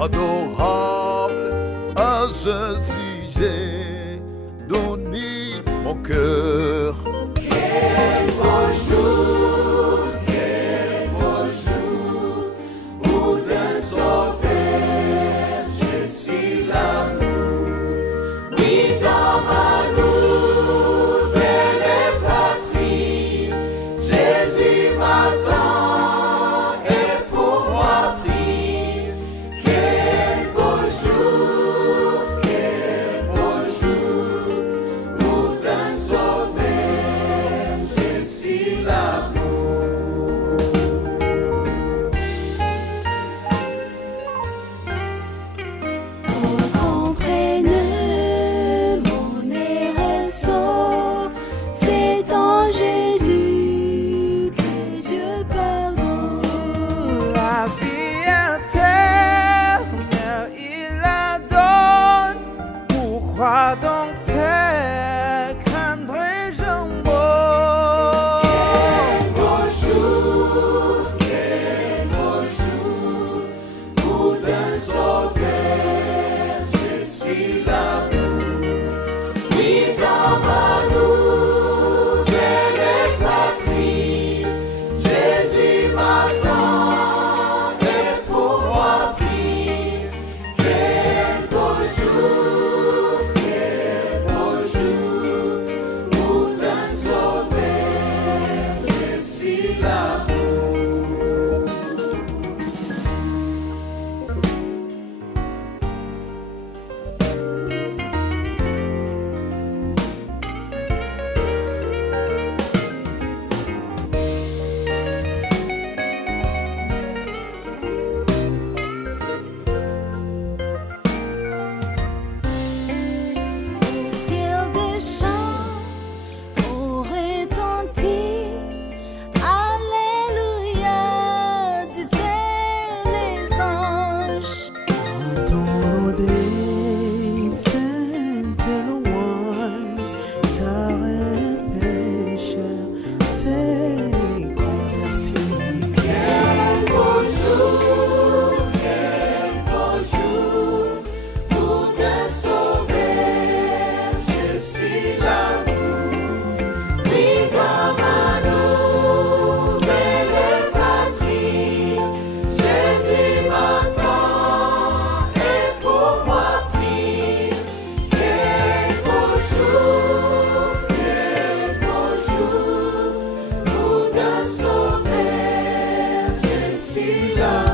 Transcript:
adorable à Jésus, j'ai donné mon cœur. Quel beau jour, où d'un sauveur je suis l'amour. Oui, dans ma nouvelle patrie, Jésus m'attend et pour moi prie. Quel beau jour, où d'un sauveur je suis l'amour. Pour qu'on prenne mon RSO, c'est en Jésus que Dieu pardonne. La vie éternelle, il la donne. Pourquoi donc te craindrais-je mort? Quel beau jour, où d'un sauveur je suis l'amour. Oui, dans ma nouvelle patrie, Jésus m'attend et pour moi prie. Quel beau jour, où d'un sauveur je suis l'amour. Au ciel des champs, au retenti, Alléluia, disaient les anges. Entends-nous des saintes louanges, car un pécheur s'est converti. Quel beau jour, où d'un sauveur je suis l'amour. Oui, dans ma nouvelle patrie, Jésus m'attend et pour moi prie. Quel beau jour, où d'un sauveur je suis l'amour.